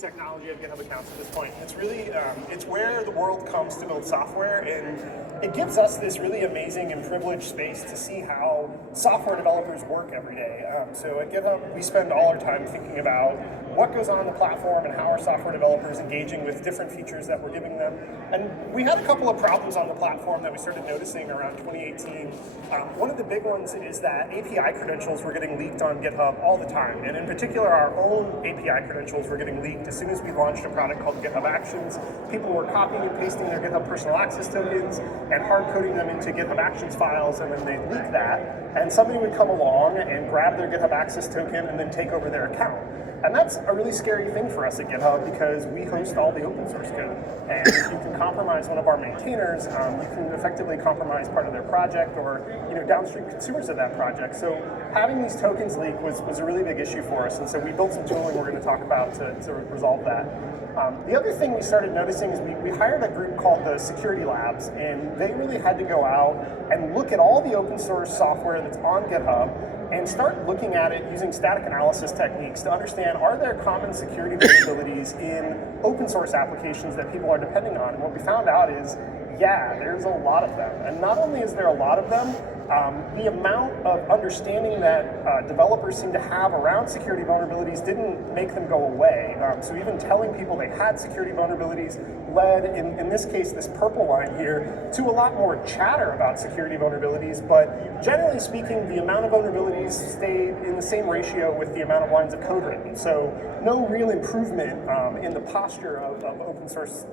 technology of GitHub accounts at this point. It's really, it's where the world comes to build software, and it gives us this really amazing and privileged space to see how software developers work every day. So at GitHub, we spend all our time thinking about what goes on the platform and how are software developers engaging with different features that we're giving them. And we had a couple of problems on the platform that we started noticing around 2018. One of the big ones is that API credentials were getting leaked on GitHub all the time. And in particular, our own API credentials were getting leaked as soon as we launched a product called GitHub Actions. People were copying and pasting their GitHub personal access tokens and hard coding them into GitHub Actions files, and then they'd leak that. And somebody would come along and grab their GitHub Access token and then take over their account. And that's a really scary thing for us at GitHub because we host all the open source code. And if you can compromise one of our maintainers, you can effectively compromise part of their project or downstream consumers of that project. So having these tokens leak was a really big issue for us. And so we built some tooling we're going to talk about to resolve that. The other thing we started noticing is we hired a group called the Security Labs, and they really had to go out and look at all the open source software that's on GitHub and start looking at it using static analysis techniques to understand, are there common security vulnerabilities in open source applications that people are depending on? And what we found out is, yeah, there's a lot of them. And not only is there a lot of them, the amount of understanding that developers seem to have around security vulnerabilities didn't make them go away. So even telling people they had security vulnerabilities led, in this case, this purple line here, to a lot more chatter about security vulnerabilities. But generally speaking, the amount of vulnerabilities stayed in the same ratio with the amount of lines of code written. So no real improvement in the posture of open source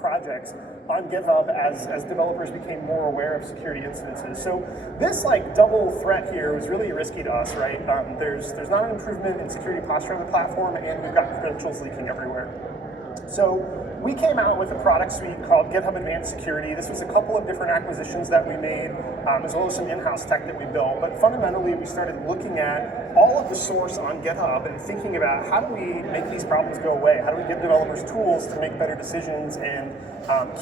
projects on GitHub as developers became more aware of security incidences. So this double threat here was really risky to us, right? There's not an improvement in security posture on the platform, and we've got credentials leaking everywhere. So we came out with a product suite called GitHub Advanced Security. This was a couple of different acquisitions that we made, as well as some in-house tech that we built. But fundamentally, we started looking at all of the source on GitHub and thinking about how do we make these problems go away? How do we give developers tools to make better decisions and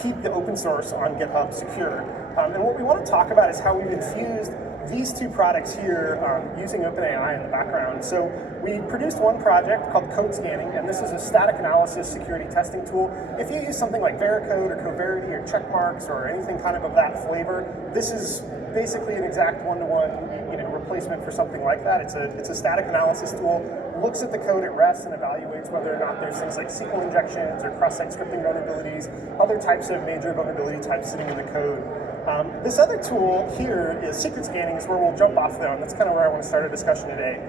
keep the open source on GitHub secure? And what we want to talk about is how we've infused these two products here using OpenAI in the background. So we produced one project called Code Scanning, and this is a static analysis security testing tool. If you use something like Veracode or Coverity or Checkmarks or anything kind of that flavor, this is basically an exact one-to-one replacement for something like that. It's a static analysis tool, looks at the code at rest and evaluates whether or not there's things like SQL injections or cross-site scripting vulnerabilities, other types of major vulnerability types sitting in the code. This other tool here is secret scanning, is where we'll jump off though, and that's kind of where I want to start our discussion today.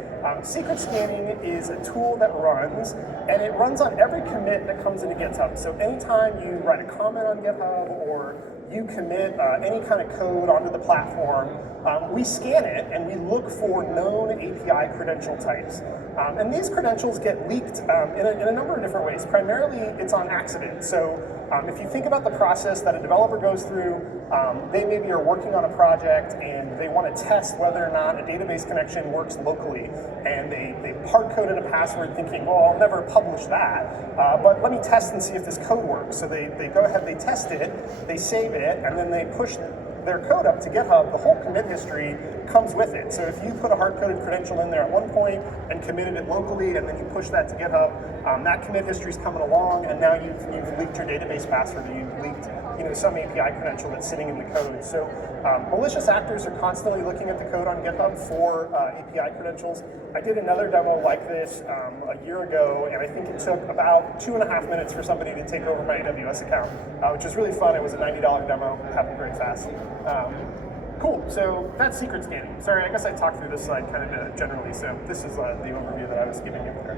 Secret scanning is a tool that runs, and it runs on every commit that comes into GitHub. So anytime you write a comment on GitHub or you commit any kind of code onto the platform, we scan it and we look for known API credential types. And these credentials get leaked in a number of different ways. Primarily, it's on accident. So if you think about the process that a developer goes through, they maybe are working on a project and they want to test whether or not a database connection works locally. And they hard-coded a password thinking, well, I'll never publish that, but let me test and see if this code works. So they go ahead, they test it, they save it, and then they push their code up to GitHub. The whole commit history comes with it. So if you put a hard-coded credential in there at one point and committed it locally, and then you push that to GitHub, that commit history is coming along, and now you've leaked your database password, or you've leaked some API credential that's sitting in the code. So malicious actors are constantly looking at the code on GitHub for API credentials. I did another demo like this a year ago, and I think it took about 2.5 minutes for somebody to take over my AWS account, which was really fun. It was a $90 demo, happened very fast. Cool, so that's secret scanning. Sorry, I guess I talked through this slide kind of generally, so this is the overview that I was giving you there.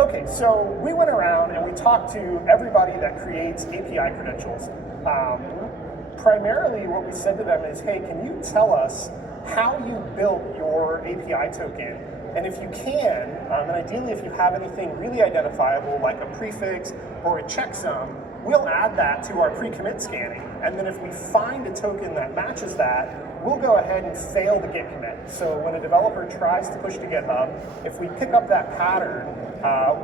Okay, so we went around and we talked to everybody that creates API credentials. Primarily what we said to them is, hey, can you tell us how you built your API token? And if you can, and ideally if you have anything really identifiable like a prefix or a checksum, we'll add that to our pre-commit scanning. And then if we find a token that matches that, we'll go ahead and fail the git commit. So when a developer tries to push to GitHub, if we pick up that pattern,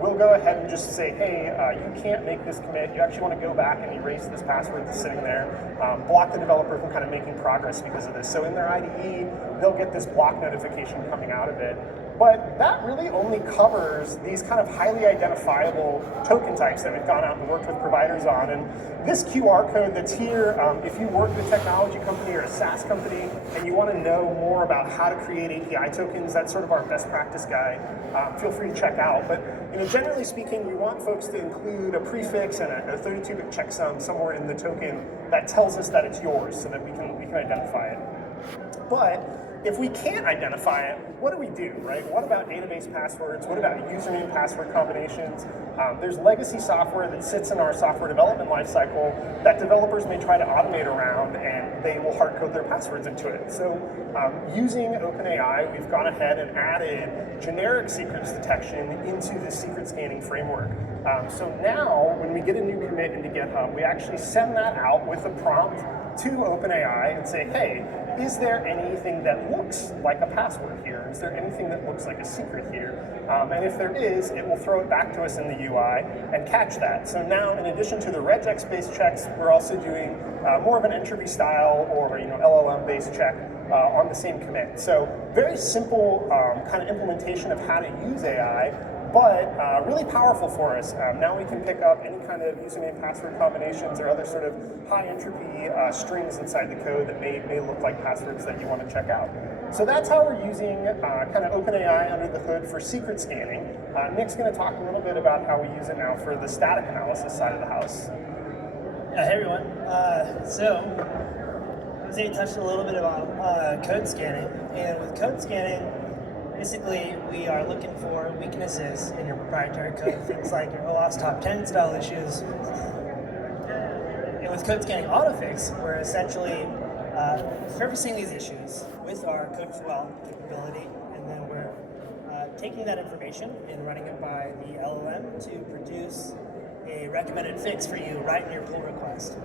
we'll go ahead and just say, hey, you can't make this commit. You actually want to go back and erase this password that's sitting there. Block the developer from kind of making progress because of this. So in their IDE, they'll get this block notification coming out of it. But that really only covers these kind of highly identifiable token types that we've gone out and worked with providers on. And this QR code that's here, if you work with a technology company or a SaaS company and you want to know more about how to create API tokens, that's sort of our best practice guide. Feel free to check out. But generally speaking, we want folks to include a prefix and a 32-bit checksum somewhere in the token that tells us that it's yours so that we can identify it. But if we can't identify it, what do, right? What about database passwords? What about username password combinations? There's legacy software that sits in our software development lifecycle that developers may try to automate around, and they will hard code their passwords into it. So using OpenAI, we've gone ahead and added generic secrets detection into the secret scanning framework. So now, when we get a new commit into GitHub, we actually send that out with a prompt to OpenAI and say, hey, is there anything that looks like a password here? Is there anything that looks like a secret here? And if there is, it will throw it back to us in the UI and catch that. So now, in addition to the regex-based checks, we're also doing more of an entropy style or LLM-based check on the same commit. So very simple kind of implementation of how to use AI, but really powerful for us. Now we can pick up any kind of username password combinations or other sort of high entropy strings inside the code that may look like passwords that you want to check out. So that's how we're using kind of OpenAI under the hood for secret scanning. Nick's going to talk a little bit about how we use it now for the static analysis side of the house. Hey everyone. So Jose touched a little bit about code scanning, and with code scanning, basically, we are looking for weaknesses in your proprietary code, things like your OAuth top 10 style issues. And with code scanning autofix, we're essentially surfacing these issues with our CodeQL capability, and then we're taking that information and running it by the LLM to produce a recommended fix for you right in your pull request.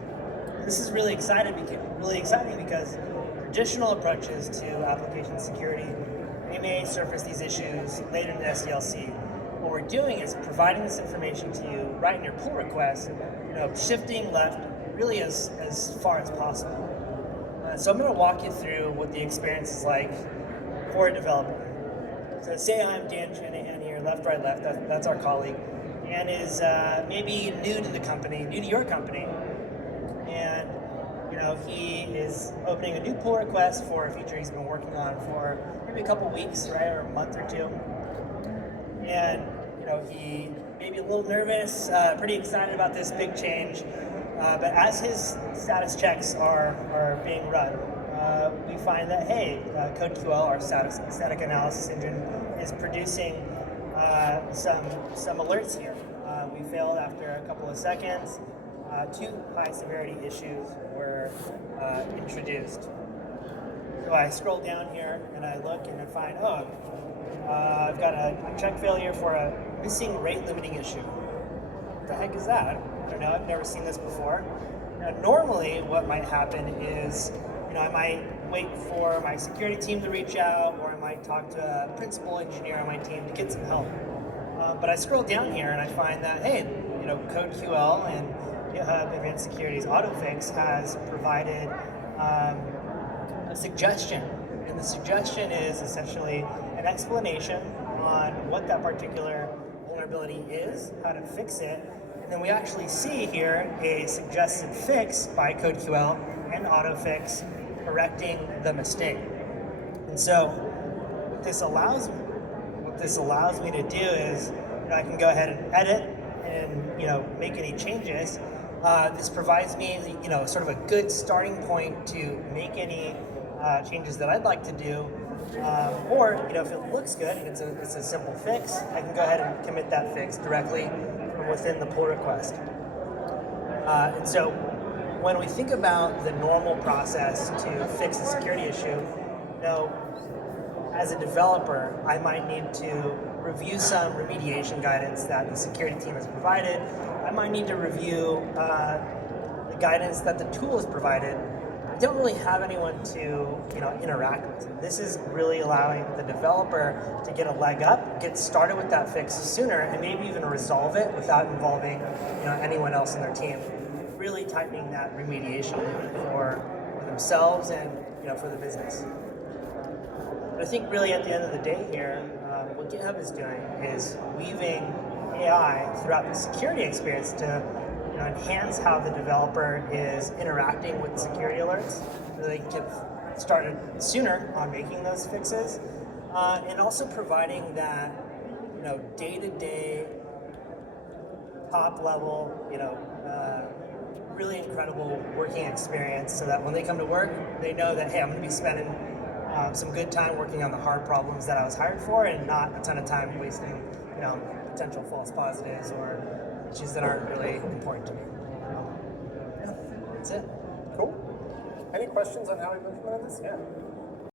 This is really exciting because traditional approaches to application security, we may surface these issues later in the SDLC. What we're doing is providing this information to you right in your pull request, shifting left really as far as possible. So I'm going to walk you through what the experience is like for a developer. So say I'm Dan Shanahan here, left, right, left, that's our colleague, and is maybe new to the company, new to your company, and he is opening a new pull request for a feature he's been working on for maybe a couple weeks, right, or a month or two. And he may be a little nervous, pretty excited about this big change. But as his status checks are being run, we find that CodeQL, our static analysis engine, is producing some alerts here. We failed after a couple of seconds. 2 high severity issues were introduced. So I scroll down here and I look and I find, I've got a check failure for a missing rate limiting issue. What the heck is that? I don't know, I've never seen this before. Now, normally what might happen is, I might wait for my security team to reach out, or I might talk to a principal engineer on my team to get some help. But I scroll down here and I find that, CodeQL and GitHub Advanced Security's Autofix has provided a suggestion, and the suggestion is essentially an explanation on what that particular vulnerability is, how to fix it, and then we actually see here a suggested fix by CodeQL and Autofix correcting the mistake. And so what this allows me to do is I can go ahead and edit and make any changes. This provides me, sort of a good starting point to make any changes that I'd like to do. Or, if it looks good and it's a simple fix, I can go ahead and commit that fix directly from within the pull request. And so, when we think about the normal process to fix a security issue, as a developer, I might need to review some remediation guidance that the security team has provided. I might need to review the guidance that the tool has provided. I don't really have anyone to interact with. This is really allowing the developer to get a leg up, get started with that fix sooner, and maybe even resolve it without involving anyone else in their team. Really tightening that remediation for themselves and for the business. But I think really at the end of the day here, what GitHub is doing is weaving AI throughout the security experience to enhance how the developer is interacting with security alerts, so they can get started sooner on making those fixes, and also providing that day-to-day, top-level, really incredible working experience, so that when they come to work, they know that, hey, I'm going to be spending some good time working on the hard problems that I was hired for, and not a ton of time wasting, potential false positives or issues that aren't really important to me. Yeah, that's it. Cool. Any questions on how we've implemented this? Yeah.